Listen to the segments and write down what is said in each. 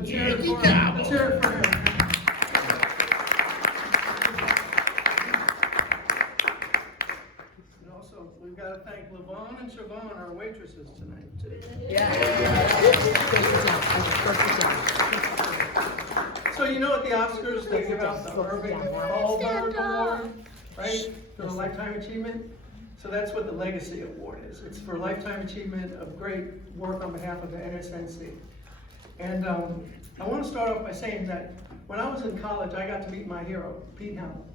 Let's hear it for him. Let's hear it for him. And also, we've got to thank Levon and Siobhan, our waitresses tonight, too. So you know at the Oscars, they give out the Irving Thalberg Award, right, for the Lifetime Achievement? So that's what the Legacy Award is. It's for lifetime achievement of great work on behalf of the NSNC. And I want to start off by saying that when I was in college, I got to meet my hero, Pete Hamill.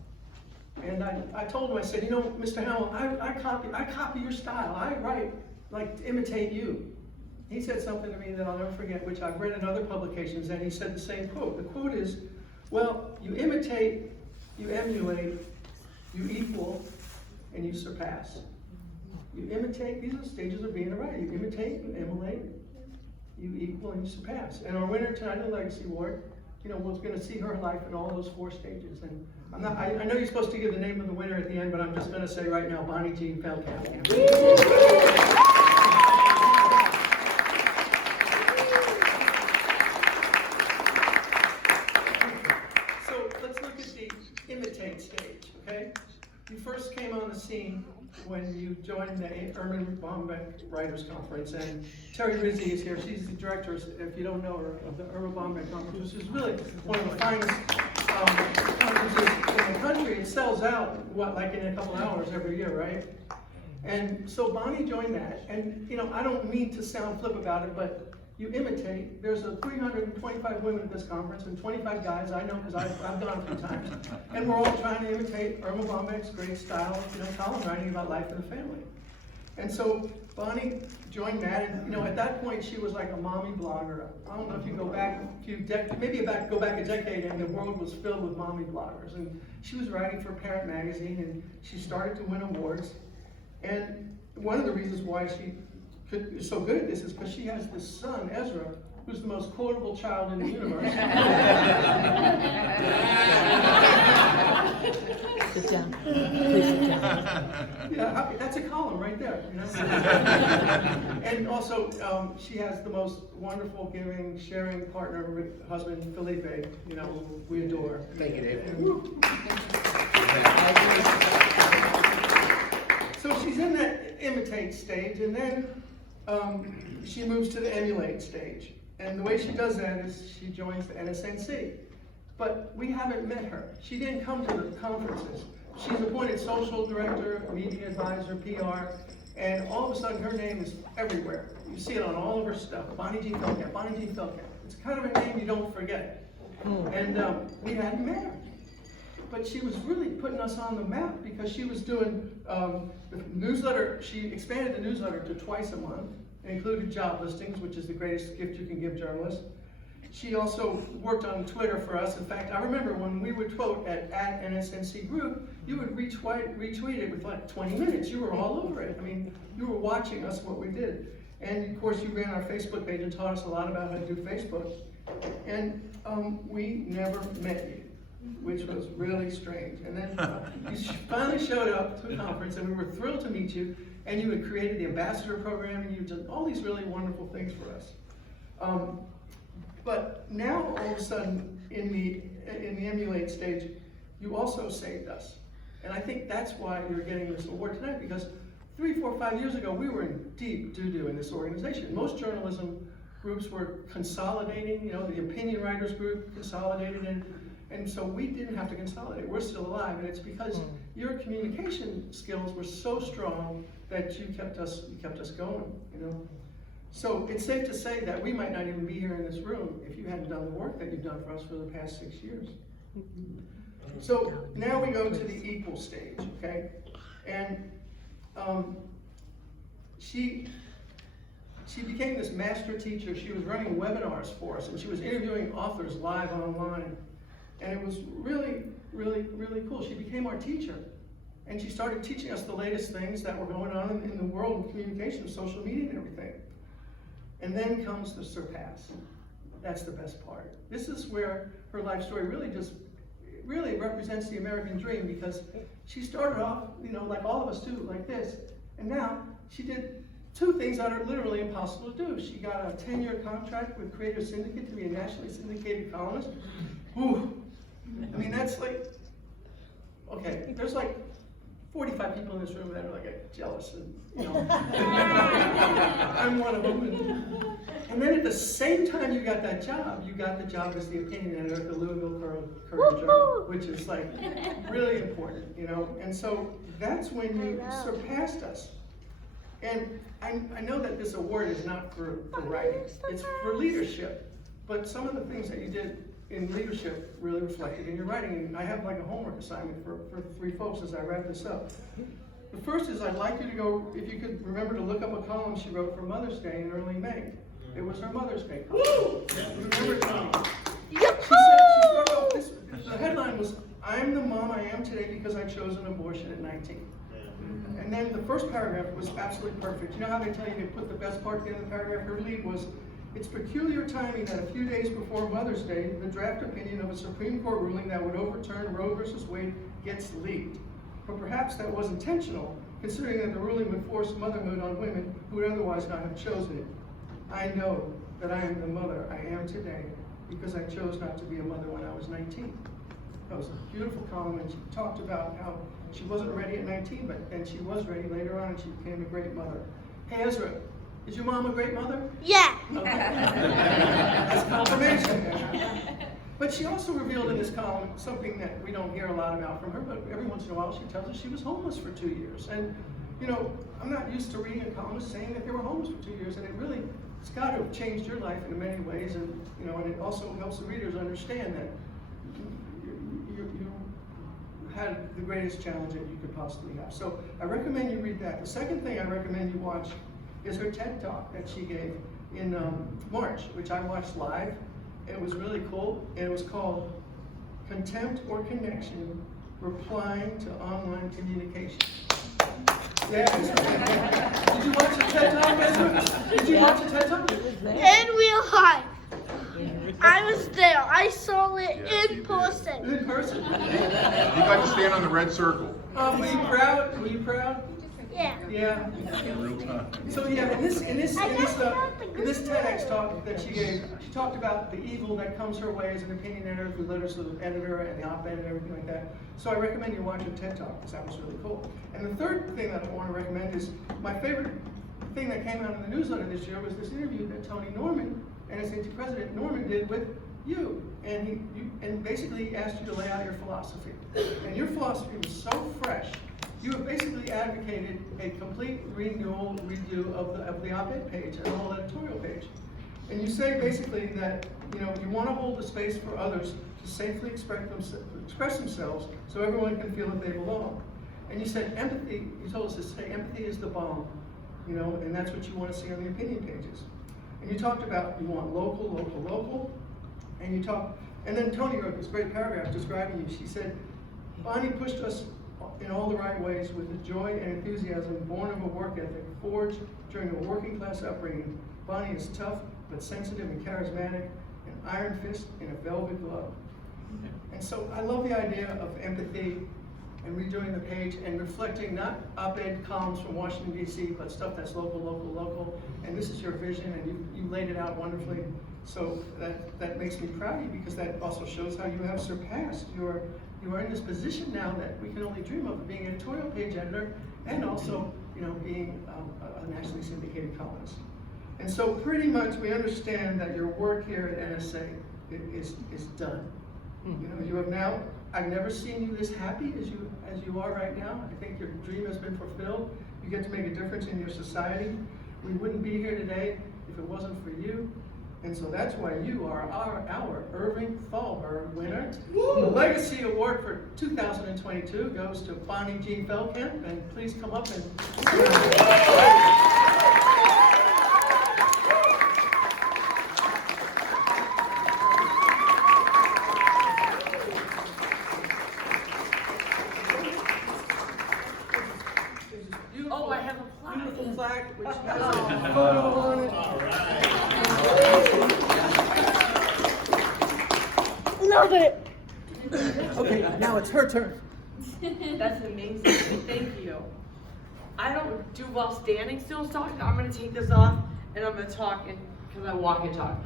And I told him, I said, you know, Mr. Hamill, I copy your style. I write like to imitate you. He said something to me that I'll never forget, which I've read in other publications, and he said the same quote. The quote is, well, you imitate, you emulate, you equal, and you surpass. You imitate, these are the stages of being a writer. You imitate, you emulate, you equal, and you surpass. And our winner tonight in the Legacy Award, you know, was going to see her life in all those 4 stages. And I know you're supposed to give the name of the winner at the end, but I'm just going to say right now, Bonnie Jean Feldkamp. So let's look at the imitate stage, okay? You first came on the scene when you joined the Erman Bombeck Writers Conference, and Terry Rizzi is here. She's the director, if you don't know her, of the Erman Bombeck Conference, which is really one of the finest conferences in the country. It sells out, like in a couple hours every year, right? And so Bonnie joined that, and you know, I don't mean to sound flip about it, but you imitate. There's 325 women at this conference and 25 guys, I know because I've gone a few times. And we're all trying to imitate Erma Bombeck's great style of, you know, column writing about life and the family. And so Bonnie joined that, and you know, at that point she was like a mommy blogger. I don't know if you go back a few decades, go back a decade, and the world was filled with mommy bloggers. And she was writing for Parent Magazine, and she started to win awards. And one of the reasons why she is so good at this is because she has this son, Ezra, who's the most quotable child in the universe. Sit down. Please sit down. Yeah, that's a column right there. You know? And also, she has the most wonderful, giving, sharing partner, husband, Felipe. You know, we adore. Thank you, David. So she's in that imitate stage, and then she moves to the emulate stage. And the way she does that is she joins the NSNC. But we haven't met her. She didn't come to the conferences. She's appointed social director, media advisor, PR, and all of a sudden her name is everywhere. You see it on all of her stuff. Bonnie Jean Feldkamp, Bonnie Jean Feldkamp. It's kind of a name you don't forget. And we hadn't met her. But she was really putting us on the map because she was doing the newsletter. She expanded the newsletter to twice a month. It included job listings, which is the greatest gift you can give journalists. She also worked on Twitter for us. In fact, I remember when we would quote at NSNC Group, you would retweet it with like 20 minutes. You were all over it. I mean, you were watching us, what we did. And of course, you ran our Facebook page and taught us a lot about how to do Facebook. And we never met you, which was really strange. And then you finally showed up to a conference, and we were thrilled to meet you. And you had created the ambassador program, and you did all these really wonderful things for us. But now, all of a sudden, in the emulate stage, you also saved us. And I think that's why you're getting this award tonight, because 3, 4, 5 years ago, we were in deep doo-doo in this organization. Most journalism groups were consolidating, you know, the opinion writers group consolidated, and so we didn't have to consolidate. We're still alive, and it's because your communication skills were so strong that you kept us going, you know. So it's safe to say that we might not even be here in this room if you hadn't done the work that you've done for us for the past 6 years. So now we go to the equal stage, okay? And she became this master teacher. She was running webinars for us, and she was interviewing authors live online. And it was really, really, really cool. She became our teacher. And she started teaching us the latest things that were going on in the world of communication, social media and everything. And then comes the surpass. That's the best part. This is where her life story really represents the American dream, because she started off, you know, like all of us do, like this. And now she did two things that are literally impossible to do. She got a 10-year contract with Creator Syndicate to be a nationally syndicated columnist. Whew. I mean, that's like, okay, there's like 45 people in this room that are like jealous, and you know, I'm one of them. And then at the same time you got that job, you got the job as the opinion editor at the Louisville Courier-Journal, which is like really important, you know. And so that's when you surpassed us. And I know that this award is not for writing, it's for leadership. But some of the things that you did in leadership really reflected in your writing. And I have like a homework assignment for three folks as I wrap this up. The first is I'd like you to go, if you could remember to look up a column she wrote for Mother's Day in early May. It was her Mother's Day column. Remember Tony? She started off this, the headline was, "I'm the mom I am today because I chose an abortion at 19. And then the first paragraph was absolutely perfect. You know how they tell you to put the best part at the end of the paragraph? Her lead was, "It's peculiar timing that a few days before Mother's Day, the draft opinion of a Supreme Court ruling that would overturn Roe versus Wade gets leaked. But perhaps that was intentional, considering that the ruling would force motherhood on women who would otherwise not have chosen it. I know that I am the mother I am today because I chose not to be a mother when I was 19. That was a beautiful column, and she talked about how she wasn't ready at 19, but then she was ready later on, and she became a great mother. Hey Ezra, is your mom a great mother? Yeah. Okay. That's confirmation. But she also revealed in this column something that we don't hear a lot about from her, but every once in a while she tells us she was homeless for 2 years. And, you know, I'm not used to reading a columnist saying that they were homeless for 2 years, and it really, it's got to have changed your life in many ways, and, you know, and it also helps the readers understand that you had the greatest challenge that you could possibly have. So I recommend you read that. The second thing I recommend you watch is her TED Talk that she gave in March, which I watched live. It was really cool. It was called Contempt or Connection, Replying to Online Communication. Yeah. Did you watch the TED Talk, Ezra? Did you watch the TED Talk? In real life. I was there. I saw it in person. In person? You got to stand on the red circle. Were you proud? Were you proud? Yeah. Yeah. In real time. So yeah, in this TEDx talk that she gave, she talked about the evil that comes her way as an opinion editor through letters to the editor and the op-ed and everything like that. So I recommend you watch a TED Talk because that was really cool. And the third thing that I want to recommend is my favorite thing that came out in the newsletter this year was this interview that Tony Norman, NSNC President Norman, did with you. And basically he asked you to lay out your philosophy. And your philosophy was so fresh. You have basically advocated a complete redo of the op-ed page and the whole editorial page. And you say basically that, you know, you want to hold the space for others to safely express themselves so everyone can feel that they belong. And you said empathy, you told us to say empathy is the bomb, you know, and that's what you want to see on the opinion pages. And you talked about you want local, and then Tony wrote this great paragraph describing you. She said, Bonnie pushed us in all the right ways with the joy and enthusiasm born of a work ethic forged during a working class upbringing. Bonnie is tough but sensitive and charismatic, an iron fist in a velvet glove. And so I love the idea of empathy and redoing the page and reflecting not op-ed columns from Washington, D.C., but stuff that's local. And this is your vision, and you laid it out wonderfully. So that makes me proud of you because that also shows how you have surpassed you are in this position now that we can only dream of being editorial page editor and also, you know, being a nationally syndicated columnist. And so pretty much we understand that your work here at NSA is done. You know, you have now, I've never seen you this happy as you are right now. I think your dream has been fulfilled. You get to make a difference in your society. We wouldn't be here today if it wasn't for you. And so that's why you are our Irving Thalberg winner. The Legacy Award for 2022 goes to Bonnie Jean Feldkamp, and please come up and Oh, I have a plaque. beautiful flag which has a photo on it. Love it. Okay, now it's her turn. That's amazing. Thank you. I don't do well standing still, so I'm gonna take this off and I'm gonna talk because I walk and talk.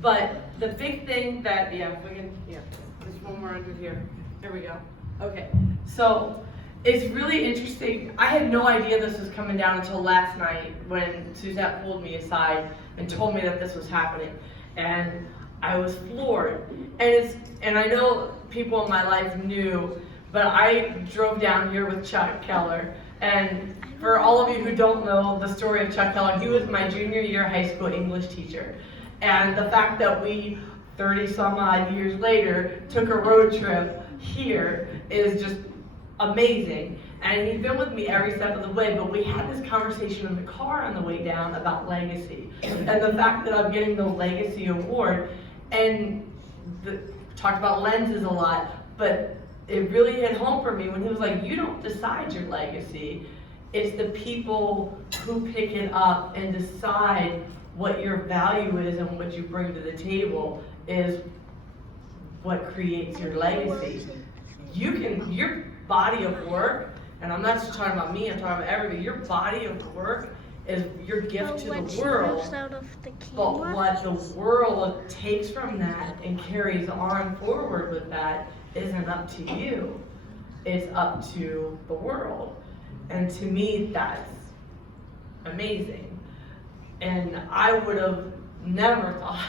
But the big thing that, if we can, just one more under here. There we go. Okay, so it's really interesting. I had no idea this was coming down until last night when Suzette pulled me aside and told me that this was happening. And I was floored. And I know people in my life knew, but I drove down here with Chuck Keller. And for all of you who don't know the story of Chuck Keller, he was my junior year high school English teacher. And the fact that we, 30 some odd years later, took a road trip here is just amazing. And he's been with me every step of the way, but we had this conversation in the car on the way down about legacy. And the fact that I'm getting the Legacy Award, and talked about lenses a lot, but it really hit home for me when he was like, you don't decide your legacy. It's the people who pick it up and decide what your value is and what you bring to the table is what creates your legacy. Your body of work, and I'm not just talking about me, I'm talking about everybody, your body of work is your gift to the world. But what the world takes from that and carries on forward with that isn't up to you. It's up to the world. And to me, that's amazing. And I would have never thought,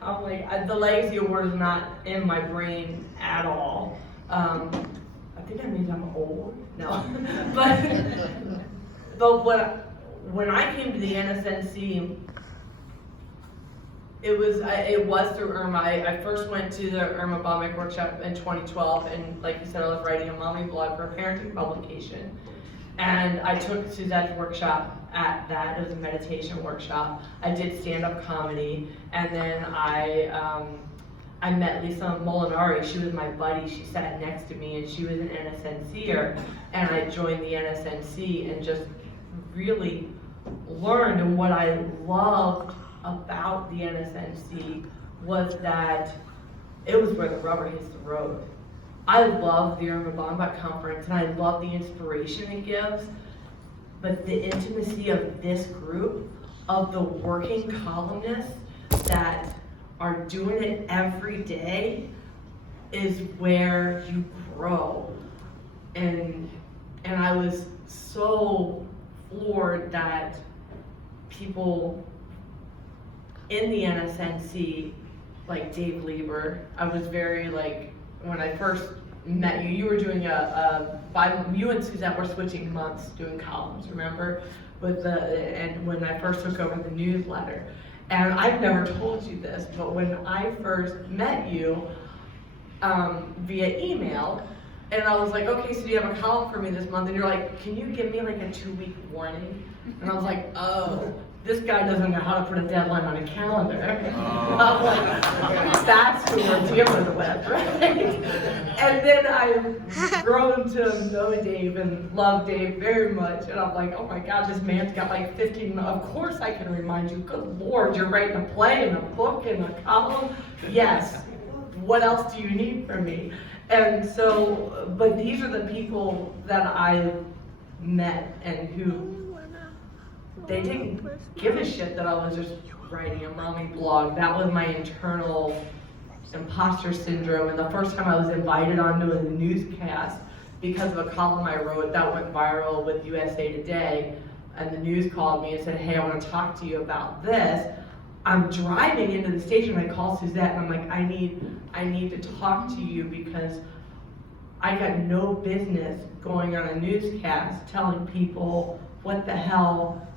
I'm like, the Legacy Award is not in my brain at all. I think that means I'm old. No. but when I came to the NSNC, it was through Irma. I first went to the Irma Bombeck workshop in 2012, and like you said, I was writing a mommy blog for a parenting publication. And I took Suzette's workshop at that. It was a meditation workshop. I did stand-up comedy, and then I met Lisa Molinari. She was my buddy. She sat next to me, and she was an NSNCer. And I joined the NSNC and just really learned. And what I loved about the NSNC was that it was where the rubber hits the road. I love the Irma Bombeck conference, and I love the inspiration it gives, but the intimacy of this group, of the working columnists that are doing it every day, is where you grow. And I was so floored that people in the NSNC, like Dave Lieber, I was very when I first met you, you were doing you and Suzette were switching months doing columns, remember? And when I first took over the newsletter. And I've never told you this, but when I first met you via email, and I was like, okay, so do you have a column for me this month? And you're like, can you give me a 2-week warning? And I was like, oh, this guy doesn't know how to put a deadline on a calendar. I'm like, that's who we're dealing with, right? And then I've grown to know Dave and love Dave very much. And I'm like, oh my God, this man's got 15, of course I can remind you. Good Lord, you're writing a play and a book and a column? Yes. What else do you need from me? And so, but these are the people that I met and who, they didn't give a shit that I was just writing a mommy blog. That was my internal imposter syndrome. And the first time I was invited onto a newscast because of a column I wrote that went viral with USA Today, and the news called me and said, hey, I want to talk to you about this. I'm driving into the station, and I call Suzette, and I'm like, I need to talk to you because I got no business going on a newscast telling people what the hell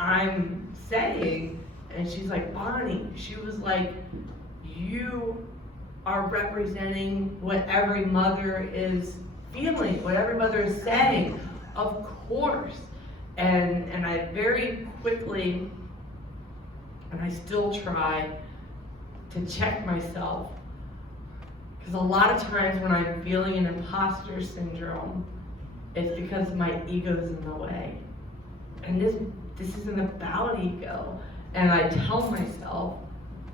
I'm saying. And she's like, Bonnie, she was like, you are representing what every mother is feeling, what every mother is saying, of course. And I very quickly, and I still try to check myself, because a lot of times when I'm feeling an imposter syndrome, it's because my ego's in the way. And this isn't about ego. And I tell myself,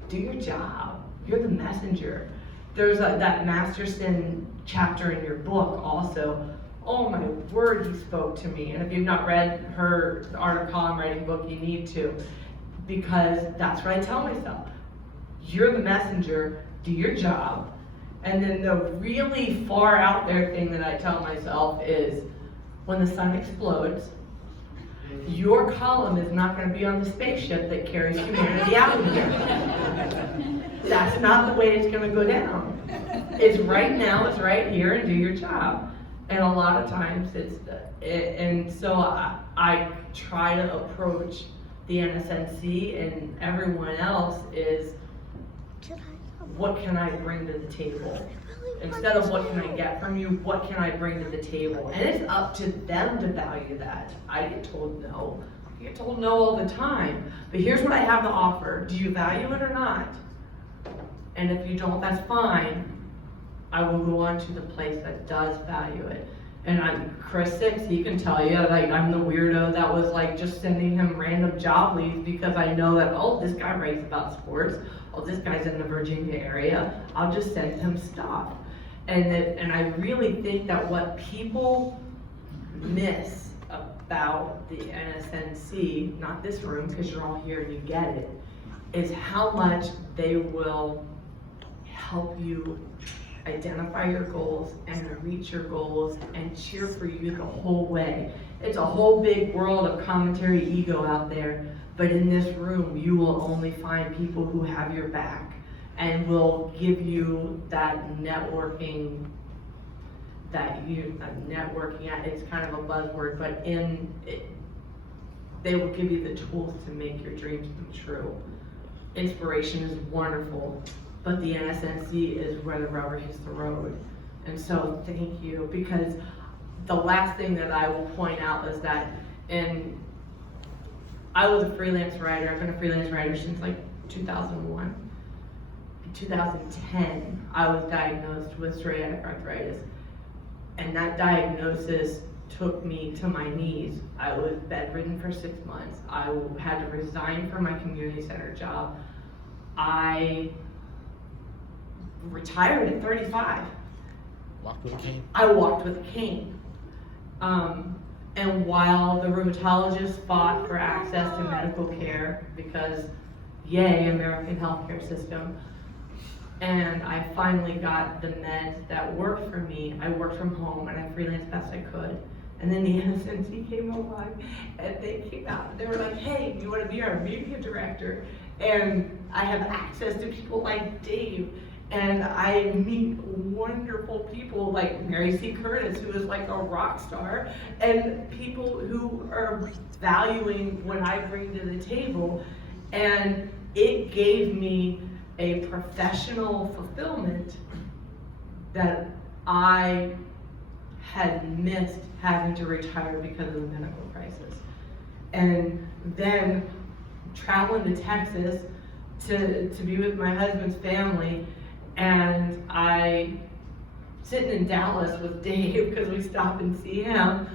do your job. You're the messenger. There's that Masterson chapter in your book also Oh my word, he spoke to me. And if you've not read her Art of Column Writing book, you need to. Because that's what I tell myself. You're the messenger, do your job. And then the really far out there thing that I tell myself is, when the sun explodes, your column is not going to be on the spaceship that carries humanity out of here. That's not the way it's going to go down. It's right now, it's right here, and do your job. And a lot of times and so I try to approach the NSNC and everyone else is, what can I bring to the table? Instead of what can I get from you, what can I bring to the table? And it's up to them to value that. I get told no. I get told no all the time. But here's what I have to offer. Do you value it or not? And if you don't, that's fine. I will go on to the place that does value it. And I'm Chris Six, he can tell you, like, I'm the weirdo that was like just sending him random job leads because I know that, oh, this guy writes about sports. Oh, this guy's in the Virginia area. I'll just send him stuff. And I really think that what people miss about the NSNC, not this room, because you're all here and you get it, is how much they will help you identify your goals and reach your goals and cheer for you the whole way. It's a whole big world of commentary ego out there, but in this room you will only find people who have your back and will give you that networking it's kind of a buzzword, but they will give you the tools to make your dreams come true. Inspiration is wonderful, but the NSNC is where the rubber hits the road. And so thank you, because the last thing that I will point out is that I was a freelance writer. I've been a freelance writer since like 2001. In 2010, I was diagnosed with psoriatic arthritis. And that diagnosis took me to my knees. I was bedridden for 6 months. I had to resign from my community center job. I retired at 35. Walked with a cane? I walked with a cane. And while the rheumatologist fought for access to medical care, because yay, American healthcare system, and I finally got the meds that worked for me, I worked from home and I freelanced best I could. And then the NSNC came along and they came out and they were like, hey, you want to be our media director? And I have access to people like Dave. And I meet wonderful people like Mary C. Curtis, who is like a rock star, and people who are valuing what I bring to the table. And it gave me a professional fulfillment that I had missed having to retire because of the medical crisis. And then traveling to Texas to be with my husband's family, and I sitting in Dallas with Dave because we stopped and see him,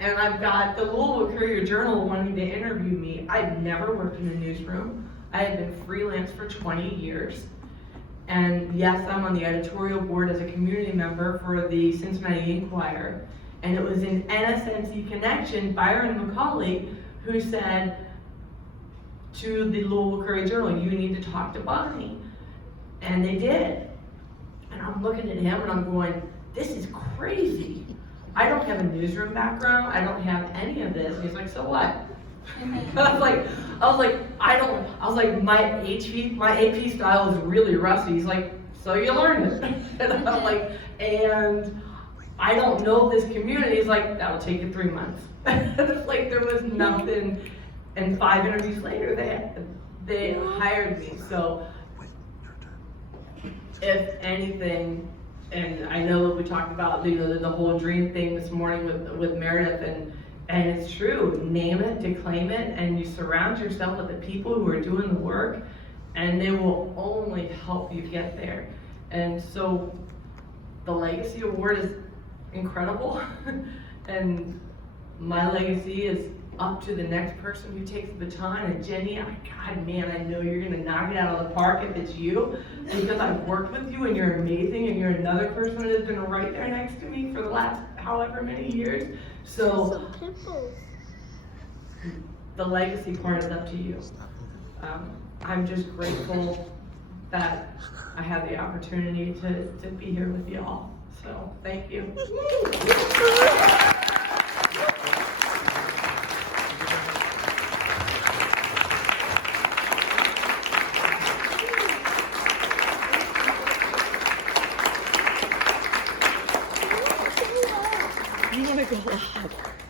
and I've got the Louisville Courier-Journal wanting to interview me. I've never worked in a newsroom. I had been freelance for 20 years. And yes, I'm on the editorial board as a community member for the Cincinnati Enquirer. And it was in NSNC Connection, Byron McCauley, who said to the Louisville Courier-Journal, you need to talk to Bonnie. And they did. And I'm looking at him and I'm going, this is crazy. I don't have a newsroom background. I don't have any of this. And he's like, so what? I was like, my AP style is really rusty. He's like, so you learned it. And I'm like, and I don't know this community. He's like, that'll take you 3 months. And it's like, there was nothing. And 5 interviews later, they hired me. So if anything, and I know that we talked about the whole dream thing this morning with Meredith, and it's true, name it, declaim it, and you surround yourself with the people who are doing the work, and they will only help you get there. And so the Legacy Award is incredible, and my legacy is up to the next person who takes the baton. And Jenny, God, man, I know you're gonna knock it out of the park if it's you, because I've worked with you and you're amazing, and you're another person that has been right there next to me for the last however many years. So Some pimples. the legacy part is up to you. I'm just grateful that I have the opportunity to be here with y'all. So thank you. You want to go up?